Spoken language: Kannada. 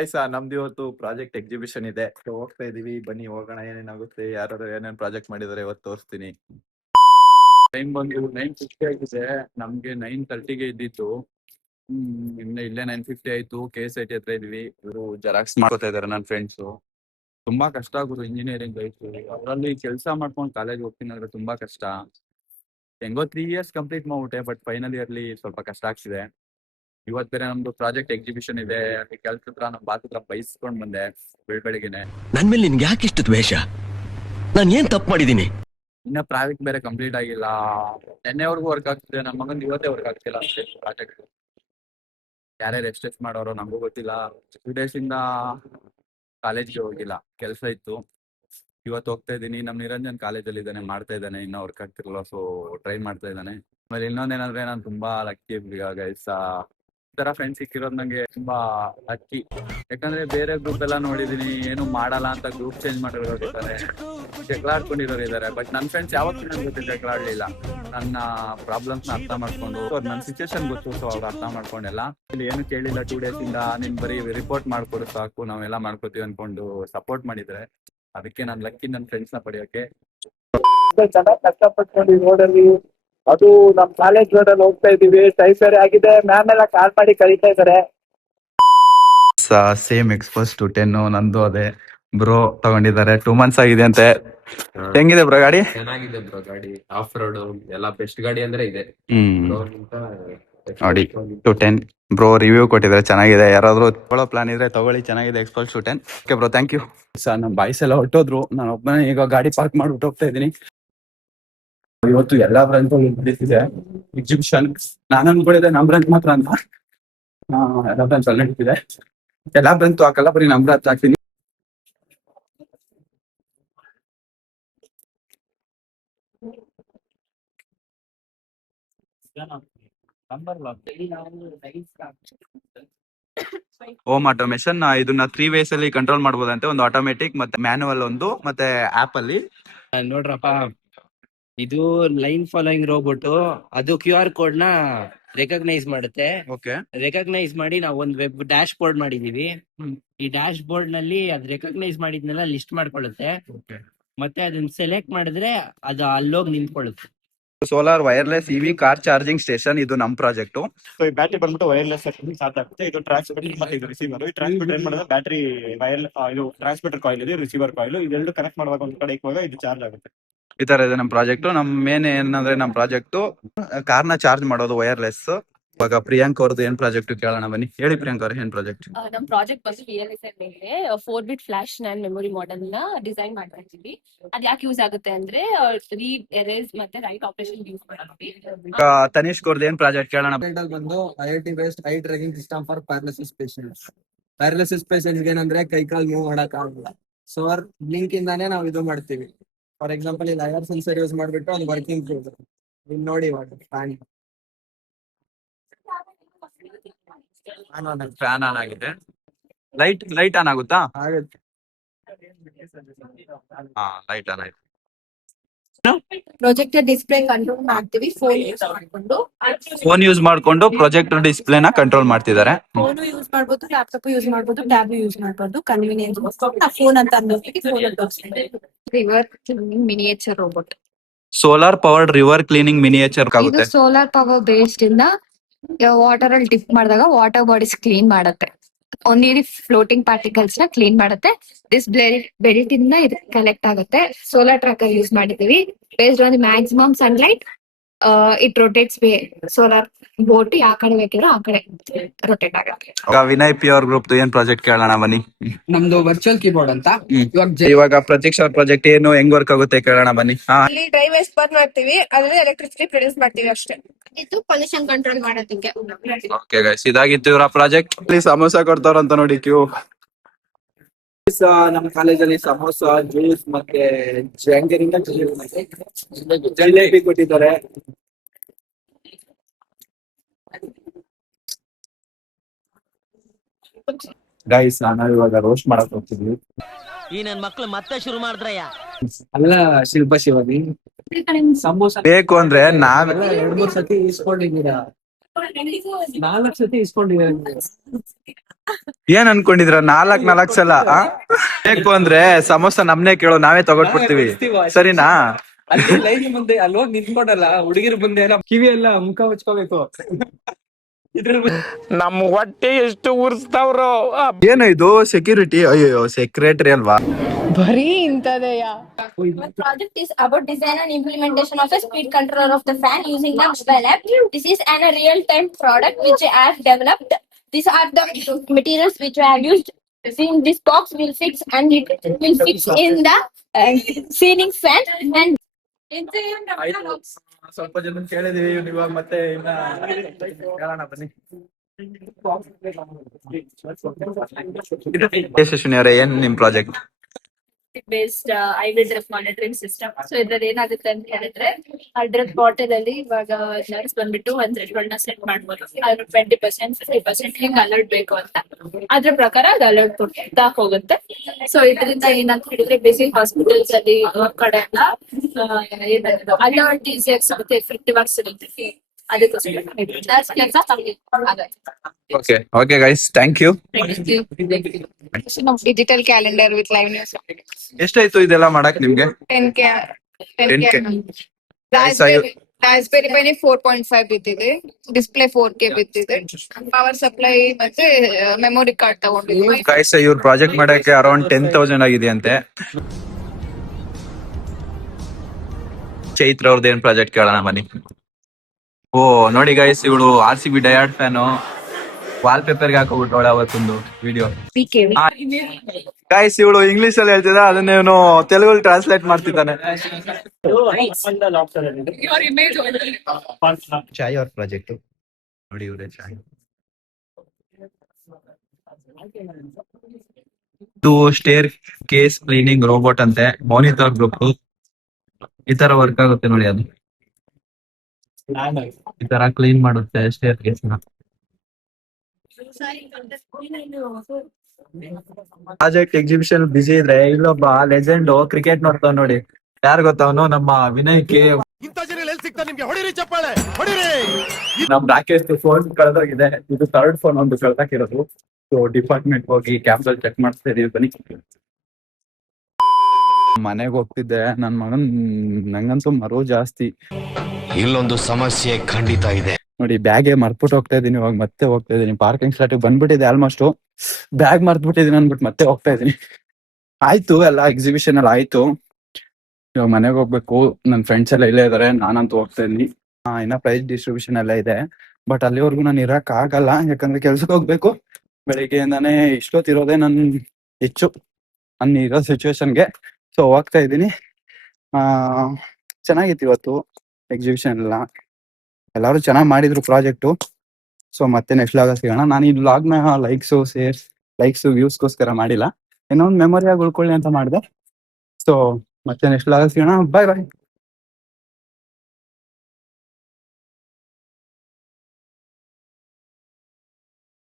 ಗೈಸ್ ನಮ್ದು ಇವತ್ತು ಪ್ರಾಜೆಕ್ಟ್ ಎಕ್ಸಿಬಿಷನ್ ಇದೆ, ಹೋಗ್ತಾ ಇದೀವಿ. ಬನ್ನಿ ಹೋಗೋಣ, ಏನೇನಾಗುತ್ತೆ, ಯಾರು ಏನೇನ್ ಪ್ರಾಜೆಕ್ಟ್ ಮಾಡಿದಾರೆ ಇವತ್ತು ತೋರಿಸ್ತೀನಿ. ಟೈಮ್ ಬಂದು 9:50 ಆಗಿದೆ. ನಮ್ಗೆ 9:30ಗೆ ಇದ್ದಿತ್ತು. ಇಲ್ಲೇ 9:50 ಆಯ್ತು. KSIT ಹತ್ರ ಇದೀವಿ. ಇವರು ಜೆರಾಕ್ಸ್ ಮಾಡ್ಕೋತಾ ಇದಾರೆ ನನ್ನ ಫ್ರೆಂಡ್ಸ್. ತುಂಬಾ ಕಷ್ಟ ಆಗುದು ಇಂಜಿನಿಯರಿಂಗ್ ಲೈಫ್. ಅವರಲ್ಲಿ ಕೆಲಸ ಮಾಡ್ಕೊಂಡು ಕಾಲೇಜ್ ಹೋಗ್ತೀನಿ ಅಂದ್ರೆ ತುಂಬಾ ಕಷ್ಟ. ಹೆಂಗೋ 3 years ಕಂಪ್ಲೀಟ್ ಮಾಡ್ಬಿಟ್ಟೆ, ಬಟ್ ಫೈನಲ್ ಇಯರ್ಲಿ ಸ್ವಲ್ಪ ಕಷ್ಟ ಆಗ್ತಿದೆ. ಇವತ್ತು ಬೇರೆ ನಮ್ದು ಪ್ರಾಜೆಕ್ಟ್ ಎಕ್ಸಿಬಿಷನ್ ಇದೆ. ಕೆಲ್ಸ ಹತ್ರ ನಮ್ ಬಾಸ್ ಹತ್ರ ಬೈಸ್ಕೊಂಡ್ ಬಂದೆ ಬೆಳಗ್ಗೆನೆ. ನನ್ ಮೇಲೆ ನಿನ್ಗೆ ಯಾಕೆ ಇಷ್ಟು ದ್ವೇಷ? ನಾನು ಏನ್ ತಪ್ಪು ಮಾಡಿದೀನಿ? ಇನ್ನ ಪ್ರಾಜೆಕ್ಟ್ ಬೇರೆ ಕಂಪ್ಲೀಟ್ ಆಗಿಲ್ಲ. ನೆನ್ನೆವರೆಗೂ ವರ್ಕ್ ಆಗ್ತಿದೆ, ನಮ್ಮ ಮಗನ್ ಇವತ್ತೇ ವರ್ಕ್ ಆಗ್ತಿಲ್ಲ ಅಷ್ಟೇ ಪ್ರಾಜೆಕ್ಟ್. ಯಾರ್ಯಾರು ಎಷ್ಟೆಷ್ಟು ಮಾಡೋರು ನಮಗೂ ಗೊತ್ತಿಲ್ಲ. 2 days ಇಂದ ಕಾಲೇಜ್ಗೆ ಹೋಗಿಲ್ಲ, ಕೆಲಸ ಇತ್ತು. ಇವತ್ತು ಹೋಗ್ತಾ ಇದ್ದೀನಿ. ನಮ್ ನಿರಂಜನ್ ಕಾಲೇಜಲ್ಲಿ ಇದ್ದಾನೆ, ಮಾಡ್ತಾ ಇದ್ದಾನೆ. ಇನ್ನ ವರ್ಕ್ ಆಗ್ತಿರಲ್ಲ, ಸೊ ಟ್ರೈ ಮಾಡ್ತಾ ಇದ್ದಾನೆ. ಆಮೇಲೆ ಇನ್ನೊಂದೇನಂದ್ರೆ ನಾನು ತುಂಬಾ ಲಕ್ಕಿ ಗೈಸ್. ಈ ತರ ಫ್ರೆಂಡ್ಸ್ ಸಿಕ್ಕಿರೋದು ನಂಗೆ ತುಂಬಾ ಲಕ್ಕಿ. ಯಾಕಂದ್ರೆ ಬೇರೆ ಗ್ರೂಪ್ ಎಲ್ಲ ನೋಡಿದೀನಿ, ಏನು ಮಾಡಲ್ಲ ಅಂತ ಗ್ರೂಪ್ ಚೇಂಜ್ ಮಾಡಿರೋರು ಇದ್ದಾರೆ, ಜಗಳಾಡ್ಕೊಂಡಿರೋರು ಇದ್ದಾರೆ. ಬಟ್ ನನ್ನ ಫ್ರೆಂಡ್ಸ್ ಯಾವತ್ತೂ ನನ್ ಜೊತೆ ಜಗಳಾಡ್ಲಿಲ್ಲ. ನನ್ನ ಪ್ರಾಬ್ಲಮ್ಸ್ ನ ಅರ್ಥ ಮಾಡ್ಕೊಂಡು, ನನ್ನ ಸಿಚುವೇಶನ್ ಗೊತ್ತು, ಸೊ ಅವ್ರು ಅರ್ಥ ಮಾಡ್ಕೊಂಡೆಲ್ಲ. ಇಲ್ಲಿ ಏನು ಕೇಳಿಲ್ಲ 2 days ಇಂದ. ನಿನ್ ಬರೀ ರಿಪೋರ್ಟ್ ಮಾಡ್ಕೊಡು ಸಾಕು, ನಾವೆಲ್ಲ ಮಾಡ್ಕೋತೀವಿ ಅನ್ಕೊಂಡು ಸಪೋರ್ಟ್ ಮಾಡಿದ್ರೆ, ಅದಕ್ಕೆ ನಾನು ಲಕ್ಕಿ ನನ್ನ ಫ್ರೆಂಡ್ಸ್ ನ ಪಡೆಯೋಕೆ. ಚೆನ್ನಾಗಿ ಕಷ್ಟಪಟ್ಕೊಂಡು ರೋಡಲ್ಲಿ, ಅದು ನಮ್ ಕಾಲೇಜ್ ರೋಡ್ ಅಲ್ಲಿ ಹೋಗ್ತಾ ಇದೀವಿ. ಟೈಮ್ ಬೇರೆ ಆಗಿದೆ, ಮ್ಯಾಮ್ ಎಲ್ಲ ಕಾಲ್ ಮಾಡಿ ಕರೀತಾ ಇದಾರೆ. ಸೇಮ್ ಎಕ್ಸ್ಪೋಸ್ ಟು 10 ನಂದು ಅದೇ. ಬ್ರೋ ತಗೊಂಡಿದ್ದಾರೆ, 2 months ಆಗಿದೆ ಅಂತೆ. ಹೆಂಗಿದೆ ಬ್ರೋ ಗಾಡಿ? ಚೆನ್ನಾಗಿದೆ ಬ್ರೋ ಗಾಡಿ. ಆಫ್ ರೋಡ್ ಎಲ್ಲ ಬೆಸ್ಟ್ ಗಾಡಿ ಅಂದ್ರೆ ಇದೆ. ನೋಡಿ 210 ಬ್ರೋ ರಿವ್ಯೂ ಕೊಟ್ಟಿದ್ದಾರೆ, ಚೆನ್ನಾಗಿದೆ. ಯಾರಾದ್ರೂ ತಗೊಳ್ಳೋ ಪ್ಲಾನ್ ಇದ್ರೆ ತಗೊಳ್ಳಿ, ಚೆನ್ನಾಗಿದೆ ಎಕ್ಸ್ಪಲ್ಸ್ 210. Okay bro, thank you. Sir ನಮ್ಮ ಬಾಯ್ಸ್ ಎಲ್ಲ ಹೊರಟೋದ್ರು. ನಾನು ಒಬ್ಬನೇ ಈಗ ಗಾಡಿ ಪಾರ್ಕ್ ಮಾಡ್ಬಿಟ್ಟು ಹೋಗ್ತಾ ಇದ್ದೀನಿ. ಇವತ್ತು ಎಲ್ಲಾ ಬ್ರಾಂಚ್ ನಡೀತಿದೆ ಎಕ್ಸಿಬಿಷನ್. ನಾನು ಅನ್ಕೊಂಡಿದ್ದೆ ನಮ್ ಬ್ರಾಂಚ್ ಮಾತ್ರ ಅಂತ. ಎಲ್ಲಾ ಬ್ರಾಂಚ್ ಅಲ್ಲಿ ನಡೀತಿದೆ. ಎಲ್ಲಾ ಬ್ರಾಂಚ್ ಹಾಕಲ್ಲ, ಬರೀ ನಮ್ ಬ್ರಾಂಚ್ ಹಾಕ್ತೀನಿ. ಹೋಮ್ ಆಟೋಮೇಶನ್ ಇದನ್ನ 3 ways ಅಲ್ಲಿ ಕಂಟ್ರೋಲ್ ಮಾಡಬಹುದಂತೆ. ಒಂದು ಆಟೋಮೆಟಿಕ್, ಮತ್ತೆ ಮ್ಯಾನುವಲ್, ಒಂದು ಮತ್ತೆ ಆಪ್ ಅಲ್ಲಿ. ನೋಡ್ರಪ್ಪ, ಇದು ಲೈನ್ ಫಾಲೋಯಿಂಗ್ ರೋಬೋಟ್. ಅದು QR ಕೋಡ್ ನ ರೆಕಗ್ನೈಸ್ ಮಾಡುತ್ತೆ. ಓಕೆ, ರೆಕಗ್ನೈಸ್ ಮಾಡಿ ನಾವು ಒಂದು ವೆಬ್ ಡ್ಯಾಶ್ ಬೋರ್ಡ್ ಮಾಡಿದೀವಿ. ಈ ಡ್ಯಾಶ್ ಬೋರ್ಡ್ ನಲ್ಲಿ ಅದ್ ರೆಕಗ್ನೈಸ್ ಮಾಡಿದ್ನೆಲ್ಲ ಲಿಸ್ಟ್ ಮಾಡ್ಕೊಳ್ಳುತ್ತೆ. ಮತ್ತೆ ಅದನ್ನ ಸೆಲೆಕ್ಟ್ ಮಾಡಿದ್ರೆ ಅದು ಅಲ್ಲೋಗಿ ನಿಂತ್ಕೊಳ್ಳುತ್ತೆ. Solar wireless EV car charging station, ಇದು ನಮ್ ಪ್ರಾಜೆಕ್ಟ್. ಸೊ ಈ ಬ್ಯಾಟ್ರಿ ಬಂದ್ಬಿಟ್ಟು ವೈರ್ಲೆಸ್ ಸ್ಟಾರ್ಟ್ ಆಗುತ್ತೆ. ಇದು ಟ್ರಾನ್ಸ್ಮಿಟರ್ ಮತ್ತೆ ಇದು ರಿಸೀವರ್. ಈ ಟ್ರಾನ್ಸ್ಮಿಟರ್ ಏನ್ ಮಾಡೋದು, ಬ್ಯಾಟ್ರಿ ವೈರ್, ಇದು ಟ್ರಾನ್ಸ್ಮಿಟರ್ ಕಾಯಿಲ್ ಇದೆ, ರಿಸೀವರ್ ಕಾಯಿಲ್, ಇದೆರಡು ಕನೆಕ್ಟ್ ಮಾಡುವಾಗ ಒಂದು ಕಡೆ ಇಕ್ಕುವಾಗ ಇದು ಚಾರ್ಜ್ ಆಗುತ್ತೆ. ಈ ತರ ಇದೆ ನಮ್ ಪ್ರಾಜೆಕ್ಟ್. ನಮ್ ಮೇನ್ ಏನಂದ್ರೆ ನಮ್ ಪ್ರಾಜೆಕ್ಟ್ ಕಾರ್ನ ಚಾರ್ಜ್ ಮಾಡೋದು ವೈರ್ಲೆಸ್. ಇವಾಗ ಪ್ರಿಯಾಂಕ್ ಅವ್ರದ್ದು ಏನ್ ಪ್ರಾಜೆಕ್ಟ್ ಕೇಳೋಣ, ಬನ್ನಿ. ಹೇಳಿ ಪ್ರಿಯಾಂಕ್ ಅವ್ರ ಏನ್ ಪ್ರಾಜೆಕ್ಟ್? ನಮ್ ಪ್ರಾಜೆಕ್ಟ್ ಬಂದು VLSI ಮೇಲೆ 4-bit flash NAND memory model ನ ಡಿಸೈನ್ ಮಾಡ್ತಾ ಇದ್ದೀವಿ. ಅದ್ ಯಾಕೆ ಯೂಸ್ ಆಗುತ್ತೆ ಅಂದ್ರೆ ರೀಡ್, ಎರೇಸ್ ಮತ್ತೆ ರೈಟ್ ಆಪರೇಷನ್ ಯೂಸ್ ಮಾಡ್ತೀವಿ. ತನಿಷ್ಕ್ ಅವ್ರದ್ದು ಏನ್ ಪ್ರಾಜೆಕ್ಟ್ ಕೇಳೋಣ? ಬಂದು IoT based I tracking system for paralysis patients. Paralysis patients ಏನಂದ್ರೆ ಕೈಕಾಲ್ ಮೂವ್ ಮಾಡಕ್ ಆಗಲ್ಲ, ಸೊ ಅವ್ರ ಬ್ಲಿಂಕ್ ಇಂದಾನೆ ನಾವು ಇದು ಮಾಡ್ತೀವಿ. ಫಾರ್ ಎಕ್ಸಾಂಪಲ್ ಇಲ್ಲಿ IR ಸೆನ್ಸರ್ ಯೂಸ್ ಮಾಡ್ಬಿಟ್ಟು ಒಂದು ವರ್ಕಿಂಗ್ ಇಲ್ಲಿ ನೋಡಿ ಫ್ಯಾನ್ ಫ್ಯಾನ್ ಆನ್ ಆಗಿದೆ. ಲೈಟ್ ಆನ್ ಆಗುತ್ತಾ? ಆಗುತ್ತೆ. ಲೈಟ್ ಆನ್ ಆಯ್ತು. ಪ್ರೊಜೆಕ್ಟರ್ ಡಿಸ್ಪ್ಲೇ ಕಂಟ್ರೋಲ್ ಮಾಡ್ತೀವಿ ಫೋನ್ ಯೂಸ್ ಮಾಡ್ಕೊಂಡು ಪ್ರೊಜೆಕ್ಟರ್ ಡಿಸ್ಪ್ಲೇನ ಕಂಟ್ರೋಲ್ ಮಾಡ್ತಿದ್ದಾರೆ. ಫೋನು ಯೂಸ್ ಮಾಡ್ಬೋದು, ಲ್ಯಾಪ್ಟಾಪ್ ಯೂಸ್ ಮಾಡ್ಬೋದು, ಟ್ಯಾಬ್ ಯೂಸ್ ಮಾಡ್ಬೋದು. ಕನ್ವೀನಿಯನ್ಸ್ ಫೋನ್ ಅಂತ ಅಂದ್ಬಿಟ್ಟು ಫೋನ್ ಅಲ್ಲಿ ತೋರಿಸ್ತೀವಿ. River cleaning miniature robot. Solar powered river cleaning miniature ಆಗುತ್ತೆ. ಇದು ಸೋಲಾರ್ ಪವರ್ ಬೇಸ್ಡ್ ಇಂದ ವಾಟರ್ ಅಲ್ಲಿ ಡಿಪ್ ಮಾಡಿದಾಗ ವಾಟರ್ ಬಾಡೀಸ್ ಕ್ಲೀನ್ ಮಾಡುತ್ತೆ. ನೀರಿ ಫ್ಲೋಟಿಂಗ್ ಪಾರ್ಟಿಕಲ್ಸ್ ನ ಕ್ಲೀನ್ ಮಾಡುತ್ತೆ. ದಿಸ್ ಬೆಲ್ಟ್ ಇಂದ ಇದು ಕಲೆಕ್ಟ್ ಆಗುತ್ತೆ. ಸೋಲಾರ್ ಟ್ರಾಕರ್ ಯೂಸ್ ಮಾಡಿದೀವಿ. Based on the maximum sunlight it rotates. Solar boat ಆ ಕಡೆ ಬೇಕಿದ್ರೆ ಆ ಕಡೆ ರೊಟೇಟ್ ಆಗುತ್ತೆ. ವಿನಯ್ ಪಿ ಅವ್ರ ಗ್ರೂಪ್ ಏನ್ ಪ್ರಾಜೆಕ್ಟ್ ಕೇಳೋಣ, ಬನ್ನಿ. ನಮ್ದು ವರ್ಚುವಲ್ ಕೀಬೋರ್ಡ್ ಅಂತ. ಇವಾಗ ಪ್ರತೀಕ್ಷಾ ಅವ್ರ ಪ್ರಾಜೆಕ್ಟ್ ಏನು, ಹೆಂಗ್ ವರ್ಕ್ ಆಗುತ್ತೆ ಕೇಳೋಣ, ಬನ್ನಿ. ಇಲ್ಲಿ ಡ್ರೈ ವೇಸ್ಟ್ ಬರ್ನ್ ಮಾಡ್ತೀವಿ, ಅದ್ರಲ್ಲಿ ಎಲೆಕ್ಟ್ರಿಸಿಟಿ ಪ್ರೊಡ್ಯೂಸ್ ಮಾಡ್ತೀವಿ ಅಷ್ಟೇ. ಇದು ಪೊಲ್ಯೂಷನ್ ಕಂಟ್ರೋಲ್ ಮಾಡೋದಕ್ಕೆ. ಓಕೆ ಗೈಸ್, ಇದಾಗಿತ್ತು ಇವರ ಪ್ರಾಜೆಕ್ಟ್. ಪ್ಲೀಸ್ ಸಮೋಸ ಕೊಡ್ತಾರಂತ ನೋಡಿ ಕ್ಯೂ. ನಮ್ಮ ಕಾಲೇಜಲ್ಲಿ ಸಮೋಸ, ಜ್ಯೂಸ್ ಮತ್ತೆ ಜಾಂಗರಿನ ಜಿಲೇಬಿ ಕೊಟ್ಟಿದ್ದಾರೆ. ಗೈಸ್ ನಾವು ಇವಾಗ ರೋಸ್ಟ್ ಮಾಡಕ್ ಹೋಗ್ತಿದ್ವಿ. ಈ ನನ್ ಮಕ್ಳು ಮತ್ತೆ ಶುರು ಮಾಡಿದ್ರಯ್ಯ. ಅಲ್ಲ ಶಿಲ್ಪ ಶಿವಾನಿ, ಸಮೋಸ ಬೇಕು ಅಂದ್ರೆ ನಾವೆಲ್ಲ 2-3 ಸತಿ ಇಸ್ಕೊಂಡಿದ್ದೀರಾ. 4 ಸತಿ ಇಸ್ಕೊಂಡಿದ್ದಾರೆ. ಏನ್ ಅನ್ಕೊಂಡಿದ್ರ 4 ಸಲ ಬೇಕು ಅಂದ್ರೆ ಸಮೋಸ ನಮ್ನೆ ಕೇಳೋ, ನಾವೇ ತಗೊಟ್ಬಿಡ್ತೀವಿ. ಸರಿನಾ? ಅಲ್ಲಿ ಲೈನ್ ಮುಂದೆ ಅಲ್ಲಿ ಹೋಗಿ ನಿಂತ್ಕೊಂಡಲ್ಲ ಹುಡುಗಿರ್ ಮುಂದೆ ಎಲ್ಲ ಕಿವಿ ಎಲ್ಲ ಮುಖ ಮುಚ್ಕೋಬೇಕು. ನಮ್ ಹೊಟ್ಟೆ ಎಷ್ಟು ಉರ್ಸ್ತಾವ್ರೋ. ಏನು ಇದು ಸೆಕ್ಯೂರಿಟಿ? ಅಯ್ಯೋ ಸೆಕ್ರೆಟರಿ ಅಲ್ವಾ? One project is about design and implementation of a speed controller of the fan using the mobile app. This is a real-time product which I have developed. These are the materials which I have used. In this box will fix and it will fix in the ceiling fan and ಸ್ವಲ್ಪ ಜನ ಕೇಳಿದೀವಿ, ಇವಾಗ ಮತ್ತೆ ಇನ್ನ ಕೇಳೋಣ ಬನ್ನಿ. ಯಶಸ್ವಿನಿ ಅವರೇ, ಏನ್ ನಿಮ್ ಪ್ರಾಜೆಕ್ಟ್? ಬೇಸ್ಡ್ ಐವಿ ಡ್ರಿಪ್ ಮಾನಿಟರಿಂಗ್ ಸಿಸ್ಟಮ್. ಸೊ ಇದ್ರಲ್ಲಿ ಏನಾಗುತ್ತೆ ಅಂತ ಹೇಳಿದ್ರೆ ಆ ಡ್ರಿಪ್ ಬಾಟಲ್ ಅಲ್ಲಿ ಇವಾಗ ನರ್ಸ್ ಬಂದ್ಬಿಟ್ಟು ಒಂದ್ ಗಳನ್ನ ಸೆಟ್ ಮಾಡ್ಬೋದು. ಅದ್ರ 20%, 50% ಹೆಂಗ್ ಅಲರ್ಟ್ ಬೇಕು ಅಂತ ಅದ್ರ ಪ್ರಕಾರ ಅದು ಅಲರ್ಟ್ ಕೊಡ್ತಾ ಹೋಗುತ್ತೆ. ಸೊ ಇದರಿಂದ ಏನಂತ ಹೇಳಿದ್ರೆ ಬೇಸಿಕ್ ಹಾಸ್ಪಿಟಲ್ಸ್ ಅಲ್ಲಿ ಕಡೆ ಎಲ್ಲ ಅಲರ್ಟ್ ಈಸಿಯಾಗಿ ಸಿಗುತ್ತೆ, ಎಫೆಕ್ಟಿವ್ ಆಗಿ ಸಿಗುತ್ತೆ. ಅದಕ್ಕೋಸ್ಕರ ಕೆಲಸ okay okay guys, thank you. Digital calendar with live news. ಎಷ್ಟಾಯ್ತು ಇದೆಲ್ಲ ಮಾಡಕ್ ನಿಮ್ಗೆ? 10K. Guys, ರಾಸ್ಬೆರಿ ಪೈನೆ 4.5 ಬಿದ್ದಿದೆ, ಡಿಸ್ಪ್ಲೇ 4K ಬಿದ್ದಿದೆ, ಪವರ್ ಸಪ್ಲೈ ಮತ್ತೆ ಮೆಮೊರಿ ಕಾರ್ಡ್ ತಗೊಂಡಿದ್ದೀವಿ. ಗೈಸ್, ಇವ್ರ ಪ್ರಾಜೆಕ್ಟ್ ಮಾಡಕ್ಕೆ ಅರೌಂಡ್ 10,000 ಆಗಿದೆಯಂತೆ. ಚೈತ್ರ ಅವ್ರದ್ದು ಏನ್ ಪ್ರಾಜೆಕ್ಟ್ ಕೇಳೋಣ ಬನ್ನಿ. ಓ ನೋಡಿ ಗೈಸ್, ಇವಳು RCB ಡಯಾಡ್ ಫ್ಯಾನು ವಾಲ್ ಪೇಪರ್ಗೆ ಹಾಕೋಬಿಟ್ಟೋಳ ಅವತ್ತೊಂದು ವಿಡಿಯೋ. ಗೈಸ್, ಇವಳು ಇಂಗ್ಲಿಷ್ ಅಲ್ಲಿ ಹೇಳ್ತಿದ್ದ, ಅದನ್ನ ಇವನು ತೆಲುಗಲ್ಲಿ ಟ್ರಾನ್ಸ್ಲೇಟ್ ಮಾಡ್ತಿದ್ದಾನೆ. ಚಾಯ್ ಅವ್ರ ಪ್ರಾಜೆಕ್ಟ್ ನೋಡಿ, ಇವರೇ ಚಾಯ್. ಇದು ಸ್ಟೇರ್ ಕೇಸ್ ಕ್ಲೀನಿಂಗ್ ರೋಬೋಟ್ ಅಂತೆ, ಮಾನಿಟರ್ ಗ್ರೂಪ್. ಈ ತರ ವರ್ಕ್ ಆಗುತ್ತೆ ನೋಡಿ, ಅದು ಈ ತರ ಕ್ಲೀನ್ ಮಾಡುತ್ತೆ ಸ್ಟೇರ್ ಕೇಸ್ ನ. ಪ್ರಾಜೆಕ್ಟ್ ಎಕ್ಸಿಬಿಷನ್ ಬಿಸಿ ಇದ್ರೆ ಇಲ್ಲೊಬ್ಬ ಲೆಜೆಂಡ್ ಕ್ರಿಕೆಟ್ ನೋಡ್ತಾವ್ ನೋಡಿ, ಯಾರು ಗೊತ್ತವನು? ನಮ್ಮ ವಿನಯ್ ಕೆ. ನಮ್ ರಾಕೇಶ್ ಫೋನ್ ಕಳೆದೋಗಿದೆ, ಇದು 3rd ಫೋನ್ ಒಂದು ಕಳ್ದಾಕಿರೋದು. ಸೊ ಡಿಪಾರ್ಟ್ಮೆಂಟ್ ಹೋಗಿ ಕ್ಯಾಮ್ರಾ ಚೆಕ್ ಮಾಡಿಸ್ತಾ ಇದೀವಿ ಬನ್ನಿ. ಮನೆಗೆ ಹೋಗ್ತಿದ್ದೆ, ನನ್ ಮಗನ್ ನಂಗಂತೂ ಮರು ಜಾಸ್ತಿ. ಇಲ್ಲೊಂದು ಸಮಸ್ಯೆ ಖಂಡಿತ ಇದೆ ನೋಡಿ, ಬ್ಯಾಗೆ ಮರ್ಬಿಟ್ಟು ಹೋಗ್ತಾ ಇದೀನಿ. ಇವಾಗ ಮತ್ತೆ ಹೋಗ್ತಾ ಇದೀನಿ, ಪಾರ್ಕಿಂಗ್ ಸ್ಲಾಟ್ ಬಂದ್ಬಿಟ್ಟಿದೆ ಆಲ್ಮೋಸ್ಟ್. ಬ್ಯಾಗ್ ಮರ್ತ್ಬಿಟ್ಟಿದೀನಿ ಅನ್ಬಿಟ್ಟು ಮತ್ತೆ ಹೋಗ್ತಾ ಇದೀನಿ. ಆಯ್ತು, ಎಲ್ಲ ಎಕ್ಸಿಬಿಷನ್ ಎಲ್ಲ ಆಯ್ತು. ಇವಾಗ ಮನೆಗೆ ಹೋಗ್ಬೇಕು. ನನ್ ಫ್ರೆಂಡ್ಸ್ ಎಲ್ಲ ಇಲ್ಲೇ ಇದಾರೆ, ನಾನಂತೂ ಹೋಗ್ತಾ ಇದೀನಿ. ಇನ್ನ ಪ್ರೈಸ್ ಡಿಸ್ಟ್ರಿಬ್ಯೂಷನ್ ಎಲ್ಲ ಇದೆ, ಬಟ್ ಅಲ್ಲಿವರೆಗೂ ನಾನು ಇರಕ್ ಆಗಲ್ಲ, ಯಾಕಂದ್ರೆ ಕೆಲ್ಸಕ್ಕೆ ಹೋಗ್ಬೇಕು. ಬೆಳಿಗ್ಗೆಯಿಂದಾನೇ ಇಷ್ಟೊತ್ತಿರೋದೇ ನನ್ ಹೆಚ್ಚು ನನ್ನ ಇರೋ ಸಿಚುವೇಶನ್ಗೆ. ಸೊ ಹೋಗ್ತಾ ಇದ್ದೀನಿ. ಚೆನ್ನಾಗಿತ್ತು ಇವತ್ತು ಎಕ್ಸಿಬಿಷನ್ ಎಲ್ಲ, ಎಲ್ಲಾರು ಚೆನ್ನಾಗಿ ಮಾಡಿದ್ರು ಪ್ರಾಜೆಕ್ಟು. ಸೊ ಮತ್ತೆ ನೆಕ್ಸ್ಟ್ ಲಾಗ ಸಿಗೋಣ. ನಾನು ಈ ಲಾಗ್ನ ಲೈಕ್ಸ್ ವ್ಯೂಸ್ಗೋಸ್ಕರ ಮಾಡಿಲ್ಲ, ಇನ್ನೊಂದು ಮೆಮೊರಿಯಾಗಿ ಉಳ್ಕೊಳ್ಳಿ ಅಂತ ಮಾಡಿದೆ. ಸೊ ಮತ್ತೆ ನೆಕ್ಸ್ಟ್ ಲಾಗ ಸಿಗೋಣ. ಬಾಯ್ ಬಾಯ್.